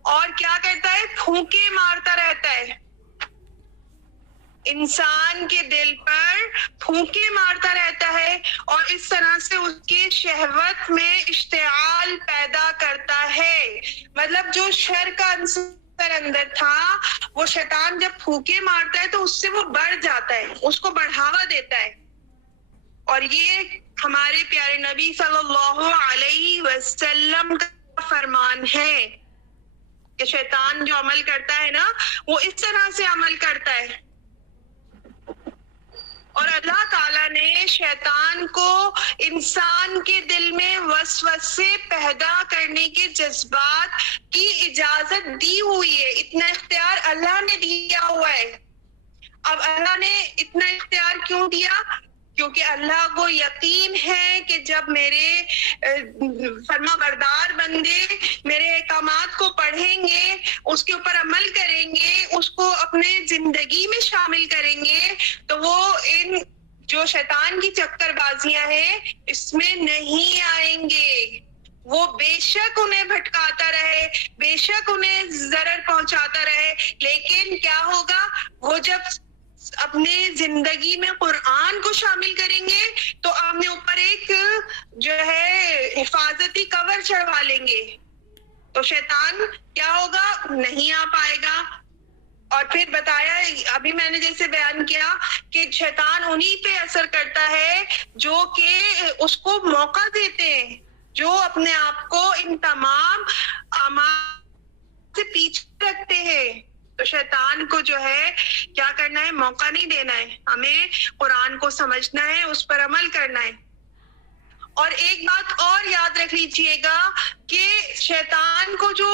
اور کیا کرتا ہے، پھونکے مارتا رہتا ہے. انسان کے دل پر پھونکے مارتا رہتا ہے اور اس طرح سے اس کی شہوت میں اشتعال پیدا کرتا ہے. مطلب جو شر کا عنصر اندر تھا، وہ شیطان جب پھونکے مارتا ہے تو اس سے وہ بڑھ جاتا ہے، اس کو بڑھاوا دیتا ہے. اور یہ ہمارے پیارے نبی صلی اللہ علیہ وسلم کا فرمان ہے کہ شیطان جو عمل کرتا ہے نا، وہ اس طرح سے عمل کرتا ہے. اور اللہ تعالیٰ نے شیطان کو انسان کے دل میں وسوسے پیدا کرنے کے جذبات کی اجازت دی ہوئی ہے. اتنا اختیار اللہ نے دیا ہوا ہے. اب اللہ نے اتنا اختیار کیوں دیا؟ کیونکہ اللہ کو یقین ہے کہ جب میرے فرما بردار بندے میرے احکامات کو پڑھیں گے، اس کے اوپر عمل کریں گے، اس کو اپنے زندگی میں شامل کریں گے، تو وہ ان جو شیطان کی چکر بازیاں ہیں اس میں نہیں آئیں گے. وہ بے شک انہیں بھٹکاتا رہے، بے شک انہیں ضرر پہنچاتا رہے، لیکن کیا ہوگا، وہ جب اپنے زندگی میں قرآن کو شامل کریں گے تو اپنے اوپر ایک جو ہے حفاظتی کور چڑھوا لیں گے، تو شیطان کیا ہوگا، نہیں آ پائے گا. اور پھر بتایا، ابھی میں نے جیسے بیان کیا کہ شیطان انہی پہ اثر کرتا ہے جو کہ اس کو موقع دیتے ہیں، جو اپنے آپ کو ان تمام اعمال سے پیچھے رکھتے ہیں. تو شیطان کو جو ہے کیا کرنا ہے، موقع نہیں دینا ہے. ہمیں قرآن کو سمجھنا ہے، اس پر عمل کرنا ہے. اور ایک بات اور یاد رکھ لیجئے گا کہ شیطان کو جو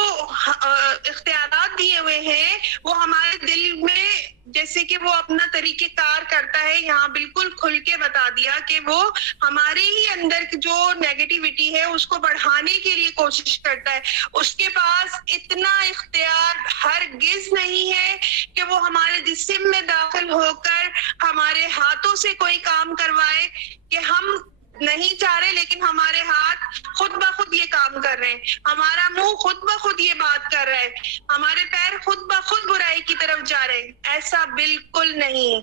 اختیارات دیے ہوئے ہیں وہ ہمارے دل میں، جیسے کہ وہ اپنا طریقہ کار کرتا ہے، یہاں بالکل کھل کے بتا دیا کہ وہ ہمارے ہی اندر جو نیگیٹیوٹی ہے اس کو بڑھانے کے لیے کوشش کرتا ہے. اس کے پاس اتنا اختیار ہرگز نہیں ہے کہ وہ ہمارے جسم میں داخل ہو کر ہمارے ہاتھوں سے کوئی کام کروائے کہ ہم نہیں چاہ رہے لیکن ہمارے ہاتھ خود بخود یہ کام کر رہے ہیں، ہمارا منہ خود بخود یہ بات کر رہا ہے، ہمارے پیر خود بخود برائی کی طرف جا رہے ہیں. ایسا بالکل نہیں.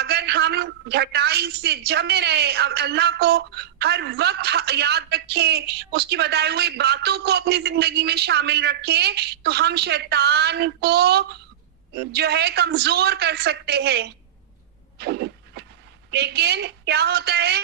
اگر ہم گھٹائی سے جمے رہے، اللہ کو ہر وقت یاد رکھیں، اس کی بتائی ہوئی باتوں کو اپنی زندگی میں شامل رکھیں، تو ہم شیطان کو جو ہے کمزور کر سکتے ہیں. لیکن کیا ہوتا ہے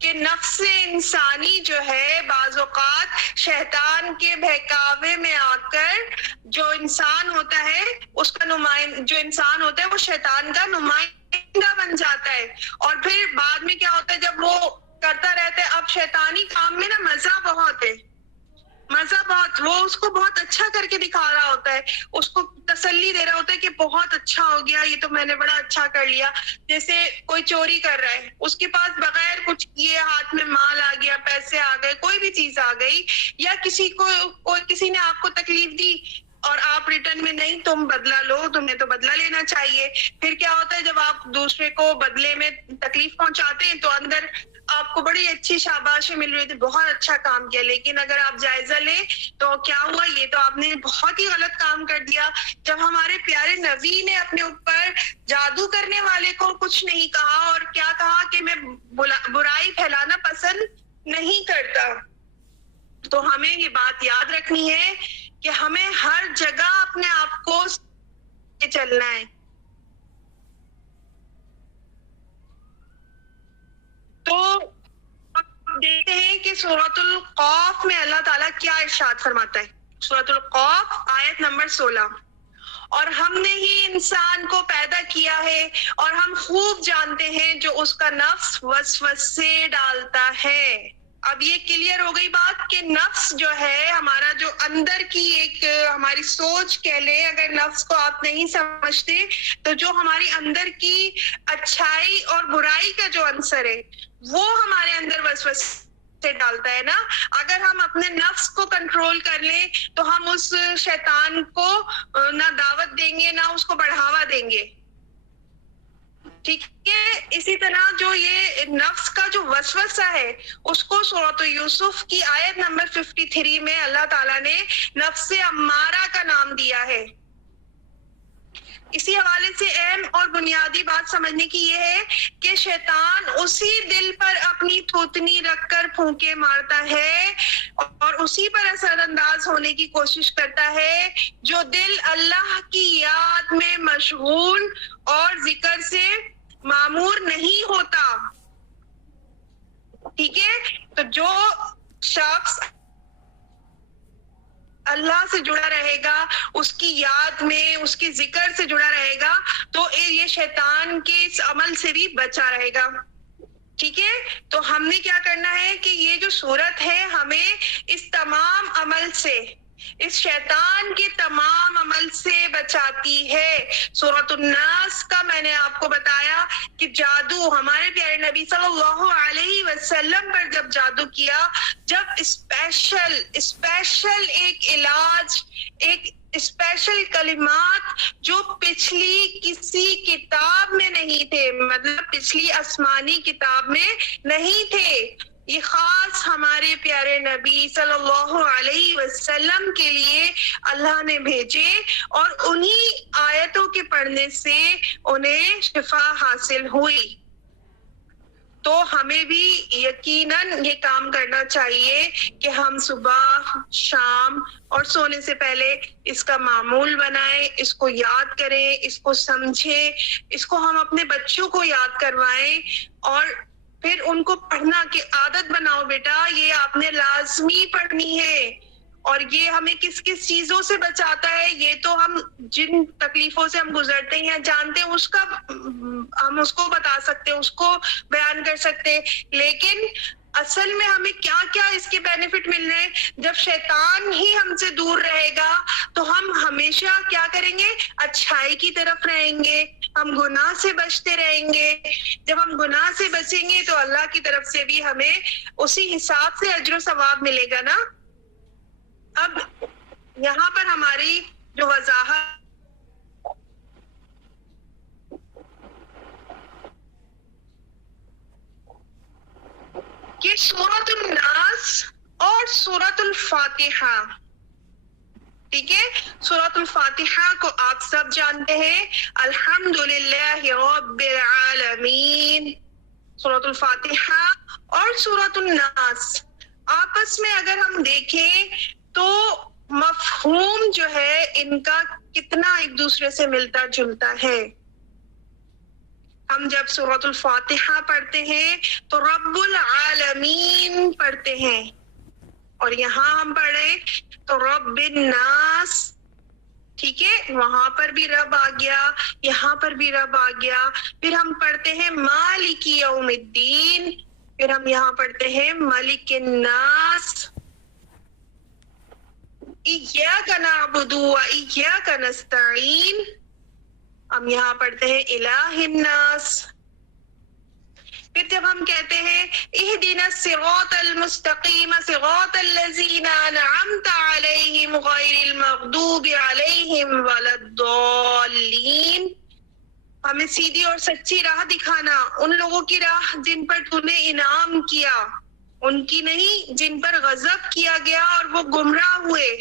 کہ نفس انسانی جو ہے بعض اوقات شیطان کے بہکاوے میں آ کر جو انسان ہوتا ہے اس کا جو انسان ہوتا ہے وہ شیطان کا نمائندہ بن جاتا ہے. اور پھر بعد میں کیا ہوتا ہے، جب وہ کرتا رہتا ہے، اب شیطانی کام میں نا مزہ بہت ہے، مزہ بہت، وہ اس کو بہت اچھا کر کے دکھا رہا ہوتا ہے، اس کو تسلی دے رہا ہوتا ہے کہ بہت اچھا ہو گیا, یہ تو میں نے بڑا اچھا کر لیا. جیسے کوئی چوری کر رہا ہے, اس کے پاس بغیر کچھ کیے ہاتھ میں مال آ گیا, پیسے آ گئے, کوئی بھی چیز آ گئی, یا کسی نے آپ کو تکلیف دی اور آپ ریٹرن میں نہیں, تم بدلہ لو, تمہیں تو بدلہ لینا چاہیے. پھر کیا ہوتا ہے جب آپ دوسرے کو بدلے میں تکلیف پہنچاتے ہیں تو اندر آپ کو بڑی اچھی شاباشی مل رہی تھی, بہت اچھا کام کیا. لیکن اگر آپ جائزہ لیں تو کیا ہوا, یہ تو آپ نے بہت ہی غلط کام کر دیا. جب ہمارے پیارے نبی نے اپنے اوپر جادو کرنے والے کو کچھ نہیں کہا, اور کیا کہا کہ میں برائی پھیلانا پسند نہیں کرتا, تو ہمیں یہ بات یاد رکھنی ہے کہ ہمیں ہر جگہ اپنے آپ کو چلنا ہے. تو دیکھتے ہیں کہ سورۃ القاف میں اللہ تعالیٰ کیا ارشاد فرماتا ہے. سورۃ القاف آیت نمبر 16. اور ہم نے ہی انسان کو پیدا کیا ہے اور ہم خوب جانتے ہیں جو اس کا نفس وسوسے ڈالتا ہے. اب یہ کلیئر ہو گئی بات کہ نفس جو ہے ہمارا, جو اندر کی ایک ہماری سوچ کہہ لیں, اگر نفس کو آپ نہیں سمجھتے تو جو ہماری اندر کی اچھائی اور برائی کا جو عنصر ہے وہ ہمارے اندر وسوسے ڈالتا ہے نا. اگر ہم اپنے نفس کو کنٹرول کر لیں تو ہم اس شیطان کو نہ دعوت دیں گے نہ اس کو بڑھاوا دیں گے. ٹھیک ہے, اسی طرح جو یہ نفس کا جو وسوسہ ہے اس کو سورۃ یوسف کی آیت نمبر 53 میں اللہ تعالیٰ نے نفس امارہ کا نام دیا ہے. اسی حوالے سے اہم اور بنیادی بات سمجھنے کی یہ ہے کہ شیطان اسی دل پر اپنی تھوتنی رکھ کر پھونکے مارتا ہے اور اسی پر اثر انداز ہونے کی کوشش کرتا ہے جو دل اللہ کی یاد میں مشغول اور ذکر سے معمور نہیں ہوتا. ٹھیک ہے, تو جو شخص اللہ سے جڑا رہے گا, اس کی یاد میں, اس کی ذکر سے جڑا رہے گا, تو یہ شیطان کے اس عمل سے بھی بچا رہے گا. ٹھیک ہے, تو ہم نے کیا کرنا ہے کہ یہ جو صورت ہے ہمیں اس تمام عمل سے, اس شیطان کے تمام عمل سے بچاتی ہے. سورۃ الناس کا میں نے آپ کو بتایا کہ جادو ہمارے پیارے نبی صلی اللہ علیہ وسلم پر جب جادو کیا, جب اسپیشل ایک علاج, ایک اسپیشل کلمات جو پچھلی کسی کتاب میں نہیں تھے, مطلب پچھلی آسمانی کتاب میں نہیں تھے, یہ خاص ہمارے پیارے نبی صلی اللہ علیہ وسلم کے لیے اللہ نے بھیجے, اور انہی آیتوں کے پڑھنے سے انہیں شفا حاصل ہوئی. تو ہمیں بھی یقیناً یہ کام کرنا چاہیے کہ ہم صبح, شام اور سونے سے پہلے اس کا معمول بنائیں, اس کو یاد کریں, اس کو سمجھیں, اس کو ہم اپنے بچوں کو یاد کروائیں, اور پھر ان کو پڑھنا کی عادت بناؤ. بیٹا یہ آپ نے لازمی پڑھنی ہے. اور یہ ہمیں کس کس چیزوں سے بچاتا ہے, یہ تو ہم جن تکلیفوں سے ہم گزرتے ہیں جانتے ہیں, اس کا ہم اس کو بتا سکتے ہیں, اس کو بیان کر سکتے ہیں, لیکن اصل میں ہمیں کیا کیا اس کے بینیفٹ مل رہے ہیں. جب شیطان ہی ہم سے دور رہے گا تو ہم ہمیشہ کیا کریں گے, اچھائی کی طرف رہیں گے, ہم گناہ سے بچتے رہیں گے. جب ہم گناہ سے بچیں گے تو اللہ کی طرف سے بھی ہمیں اسی حساب سے اجر و ثواب ملے گا نا. اب یہاں پر ہماری جو وضاحت کہ سورۃ الناس اور سورۃ الفاتحہ, ٹھیک ہے, سورۃ الفاتحہ کو آپ سب جانتے ہیں, الحمدللہ رب العالمین. سورۃ الفاتحہ اور سورۃ الناس آپس میں اگر ہم دیکھیں تو مفہوم جو ہے ان کا کتنا ایک دوسرے سے ملتا جلتا ہے. ہم جب سورۃ الفاتحہ پڑھتے ہیں تو رب العالمین پڑھتے ہیں, اور یہاں ہم پڑھیں تو رب الناس. ٹھیک ہے, وہاں پر بھی رب آ گیا, یہاں پر بھی رب آ گیا. پھر ہم پڑھتے ہیں مالک یوم الدین, پھر ہم یہاں پڑھتے ہیں ملک الناس. ایاک نعبد و ایاک نستعین. ہم یہاں پڑھتے ہیں الہ الناس. پھر جب ہم کہتے ہیں اہدنا الصراط المستقیم صراط الذین انعمت علیہم غیر المغضوب علیہم ولا الضالین، ہمیں سیدھی اور سچی راہ دکھانا، ان لوگوں کی راہ جن پر تو نے انعام کیا، ان کی نہیں جن پر غضب کیا گیا اور وہ گمراہ ہوئے.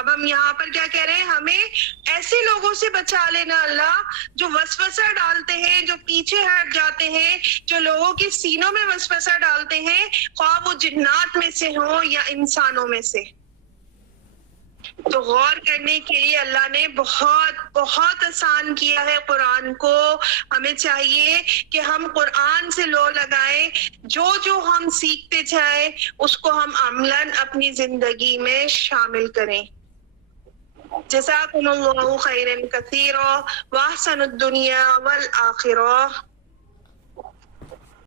اب ہم یہاں پر کیا کہہ رہے ہیں؟ ہمیں ایسے لوگوں سے بچا لینا اللہ جو وسوسہ ڈالتے ہیں، جو پیچھے ہٹ جاتے ہیں، جو لوگوں کے سینوں میں وسوسہ ڈالتے ہیں، خواہ وہ جنات میں سے ہوں یا انسانوں میں سے. تو غور کرنے کے لیے اللہ نے بہت بہت آسان کیا ہے قرآن کو. ہمیں چاہیے کہ ہم قرآن سے لو لگائیں، جو جو ہم سیکھتے جائیں اس کو ہم عملاً اپنی زندگی میں شامل کریں. جزاکم اللہ خیرا کثیرا واحسن الدنیا والآخرہ.